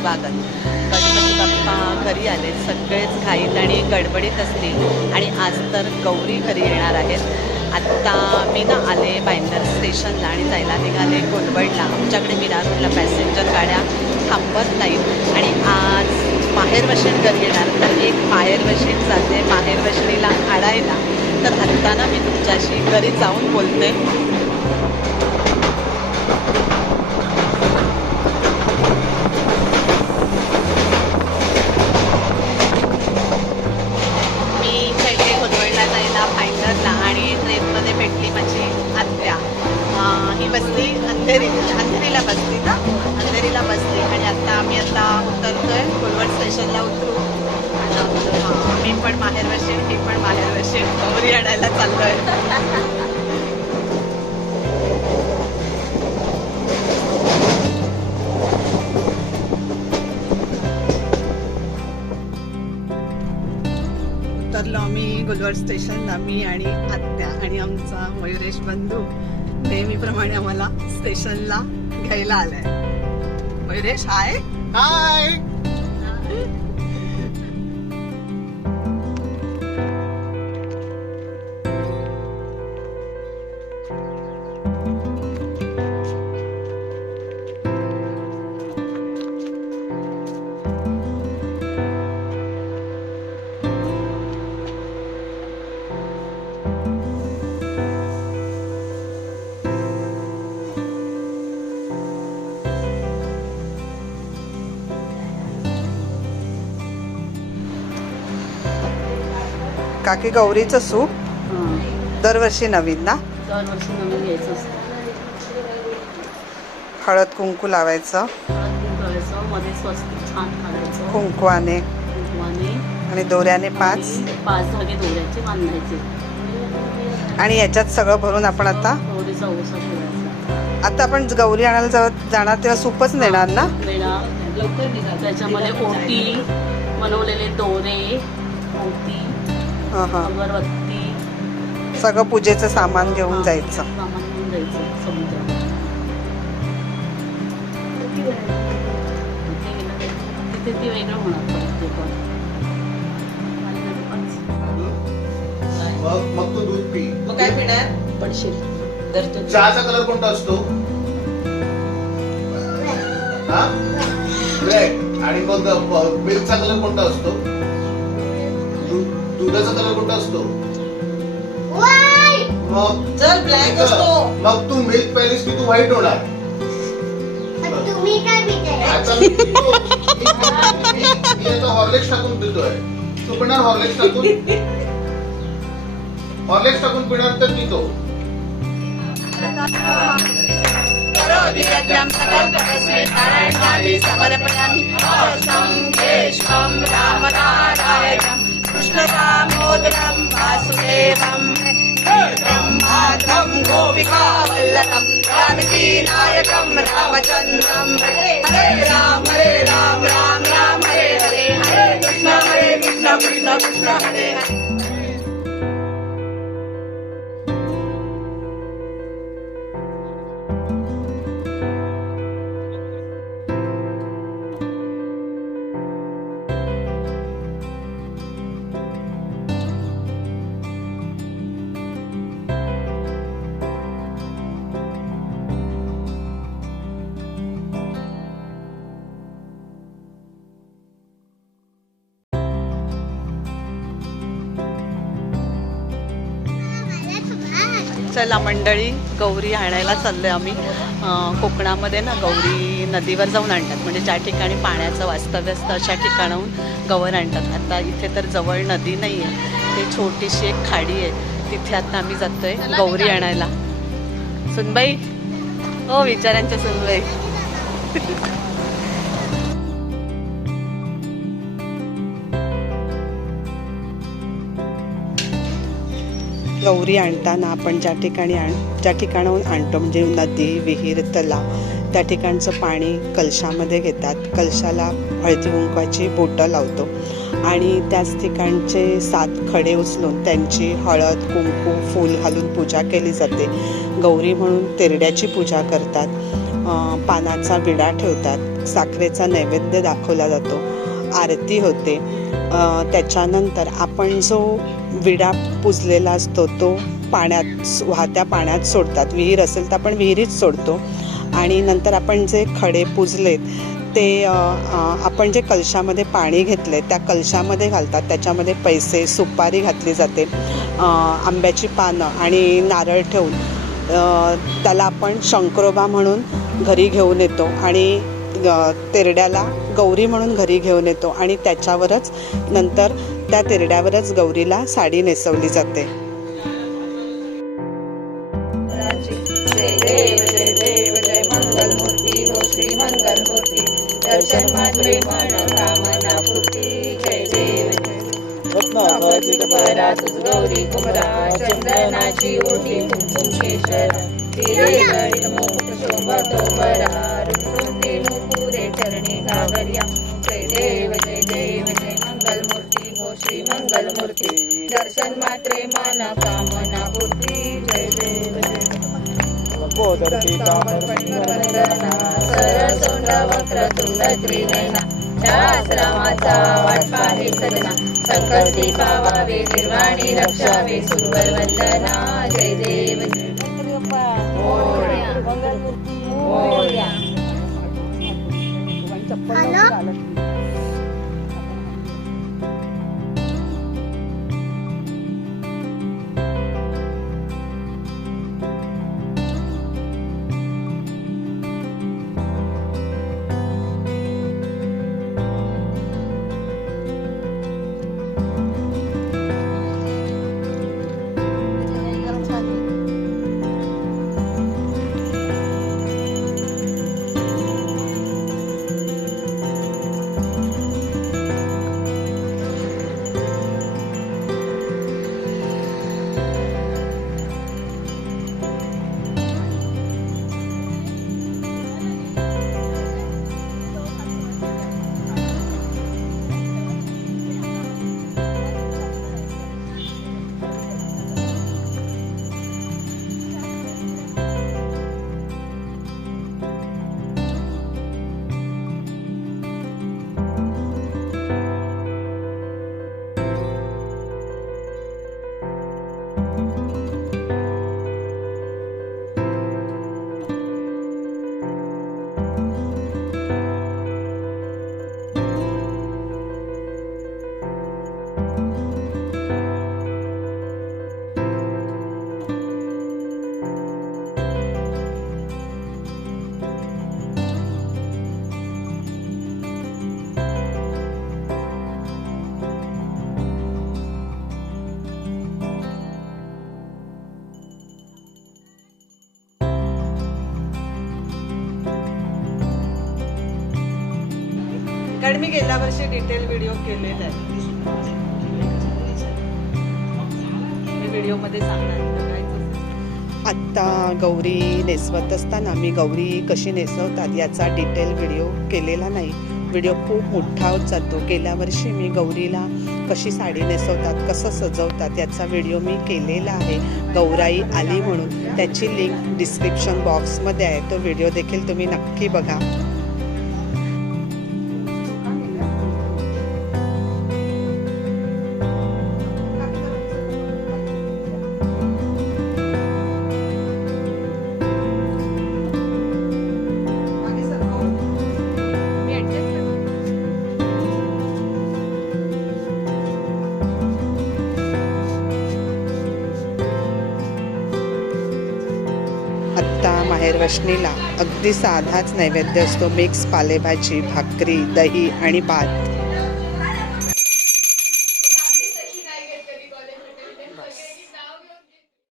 स्वागत. गणपती बाप्पा घरी आले सगळेच घाईत आणि गडबडीत असतील. आणि आज तर गौरी घरी येणार आहेत. आत्ता मी ना आले बायंदर स्टेशनला आणि जायला निघाले कोलवडला. आमच्याकडे मिरारूरला पॅसेंजर गाड्या थांबत नाहीत आणि आज माहेरवशीण घरी येणार. तर एक माहेरवशीण जाते. माहेर वशिणीला आणायला. तर आत्ता ना मी तुमच्याशी घरी जाऊन बोलते. मी ही बसली अंधेरी अंधेरीला बसली ना? अंधेरीला बसली. आणि आता आम्ही आता उतरतोय कोलवड स्टेशनला उतरू. आणि मी पण बाहेर वर्षी मी पण बाहेर वर्षी गौरी आणायला चाललोय. उतरलो आम्ही गुलवर्ड स्टेशनला मी आणि आत्या आणि आमचा मयुरेश बंधू. नेहमीप्रमाणे आम्हाला स्टेशनला घ्यायला आलाय. मयुरेश हाय हाय काकी गौरीचं सूप. दरवर्षी नवीन ना? दरवर्षी नवीन घ्यायचं असतं. हळद कुंकू लावायचं. कुंकवाने. आणि दोऱ्याने पाच. पाच धागे दोऱ्याचे बांधायचे. आणि याच्यात सगळं भरून आपण आता आता आपण गौरी आणायला जाव- जाणार तेव्हा सूपच नेणार ना? त्याच्यामध्ये ओटी बनवलेले दोरे ओटी हं, हं. अगरबत्ती सगळं पूजेचं सामान घेऊन जायचं. सामान घेऊन जायचं समुद्रात. तिथे गेलं ते- तिथे ती वेगळं होणार परत ते पण. आणि नंतर पाच. मग मग तू दूध पी. मग काय पिणार? पडशील. तर तू चहाचा कलर कोणता असतो? हा? ब्लॅक आणि मग मिल्कचा कलर कोणता असतो? दू- दुधाचा कलर कोणता असतो? मग? जर black असतो. मग तू मिल्क पॅलेस की तू व्हाईट होणार? तुम्ही काय पिताय? आता मी पितो. मी- मी- मी आता हॉर्लिक्स टाकून पितोय. तू पिणार हॉर्लिक्स टाकून? हॉर्लिक्स टाकून पिणार तर पितो. कृष्णदामोदरं वासुदेवं ब्रह्माद्रं गोपिकावल्लभं जानकीनायकं रामचन्द्रं हरे राम हरे राम राम राम हरे हरे हरे कृष्ण हरे कृष्ण कृष्ण कृष्ण हरे हरे चला मंडळी गौरी आणायला चाललोय आम्ही. अं, कोकणामध्ये ना गौरी नदीवर जाऊन आणतात. म्हणजे ज्या ठिकाणी पाण्याचं वास्तव्य असतं अशा ठिकाणाहून गवर आणतात. आता इथे तर जवळ नदी नाही आहे ते छोटीशी एक खाडी आहे. तिथे आता आम्ही जातोय गौरी आणायला. सुनबाई? हो विचारांच्या सुनबाई. गौरी आणताना आपण ज्या ठिकाणी आण ज्या ठिकाणाहून आणतो म्हणजे नदी विहीर तलाव त्या ठिकाणचं पाणी कलशामध्ये घेतात. कलशाला हळदी कुंकवाची बोटं लावतो. आणि त्याच ठिकाणचे सात खडे उचलून त्यांची हळद कुंकू फूल घालून पूजा केली जाते. गौरी म्हणून तेरड्याची पूजा करतात. पानाचा विडा ठेवतात. साखरेचा नैवेद्य दाखवला जातो. आरती होते. त्याच्यानंतर आपण जो विडा पुजलेला असतो तो पाण्यात वाहत्या पाण्यात सोडतात. विहीर असेल तर आपण विहिरीत सोडतो. आणि नंतर आपण जे खडे पुजलेत ते आपण जे कलशामध्ये पाणी घेतले त्या कलशामध्ये घालतात. त्याच्यामध्ये पैसे सुपारी घातली जाते आंब्याची पानं आणि नारळ ठेवून. त्याला आपण शंकरोबा म्हणून घरी घेऊन येतो आणि तेरड्याला गौरी म्हणून घरी घेऊन येतो आणि त्याच्यावरच नंतर त्या तिरड्यावरच गौरीला साडी नेसवली जाते. बरा गौरी चंदनाची ओटी घागरिया जय देव जय देव जय मंगल मूर्ती हो श्री मंगल मूर्ती दर्शन मात्रे मन कामना पूर्ती जय देव सरसोंड वक्रतुंड त्रिनयना शास्त्रमाचा वाटपा हे सदना। संकष्टी पावावे निर्वाणी रक्षावे सुरवर वंदना। जय देव कारण मी गेल्या वर्षी डिटेल व्हिडिओ केलेला आहे. व्हिडिओमध्ये सांगणार आत्ता गौरी नेसवत असताना मी गौरी कशी नेसवतात याचा डिटेल व्हिडिओ केलेला नाही. व्हिडिओ खूप मोठा होत जातो. गेल्या वर्षी मी गौरीला कशी साडी नेसवतात कसं सजवतात याचा व्हिडिओ मी केलेला आहे. गौराई आली म्हणून. त्याची लिंक डिस्क्रिप्शन बॉक्समध्ये आहे. तो व्हिडिओ देखील तुम्ही नक्की बघा. बाहेर वशनीला अगदी साधाच नैवेद्य असतो. मिक्स पालेभाजी भाकरी दही आणि भात.